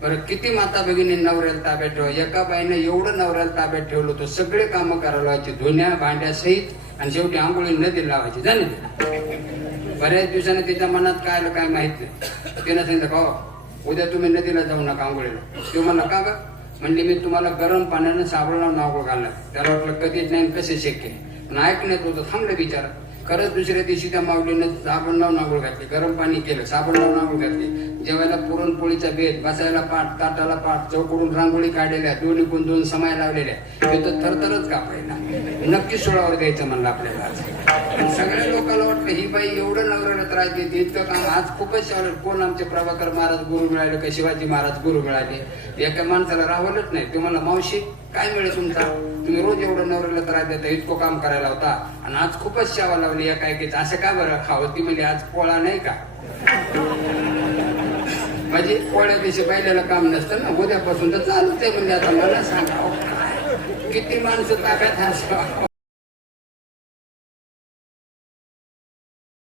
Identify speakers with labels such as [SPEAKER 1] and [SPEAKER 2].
[SPEAKER 1] बरं किती माता भगिनी नवऱ्याला ताब्यात ठेवा एका बाईनं एवढं नवऱ्याला ताब्यात ठेवलं होतं सगळे कामं करायला व्हायचे धुण्या भांड्या सहित आणि शेवटी आंघोळी नदी लावायची जाण बऱ्याच दिवसाने तिच्या मनात काय आलं काय माहित नाही तिनं सांगितलं का उद्या तुम्ही नदीला जाऊ नका आंघोळीला ते म्हणला का ग म्हणजे मी तुम्हाला गरम पाण्यानं लावून नावळ घालणार त्याला वाटलं कधीच नाही कसे शक्य नाही ऐकण्यात होतं थांबलं बिचारा खरंच दुसऱ्या दिवशी त्या माऊलीनं साबण लावून आंघोळ घातली गरम पाणी केलं साबण लावून आंघोळ घातली जेवायला पुरणपोळीचा भेद बसायला पाठ ताटाला पाठ चौकडून रांगोळी काढलेल्या दोन्ही गुण दोन समाय लावलेल्या हे तर थरथरच कापायला नक्कीच सोळावर द्यायचं म्हणलं आपल्याला सगळ्या लोकांना वाटलं ही बाई एवढं नवऱ्याला राहते ते इतकं काम आज खूपच कोण आमचे प्रभाकर महाराज गुरु मिळाले का शिवाजी महाराज गुरु मिळाले एका माणसाला राहवलंच नाही तुम्हाला मावशी काय मिळेल तुमचा तुम्ही रोज एवढं नवऱ्याला त्रास देता इतकं काम करायला होता आणि आज खूपच शेवा लावली एका एकेच असं का बरं खावं ती म्हणजे आज पोळा नाही का म्हणजे पोळ्या दिवशी बैलाला काम नसतं ना उद्यापासून तर चालूच आहे म्हणजे आता मला सांगा किती माणसं ताब्यात हसवा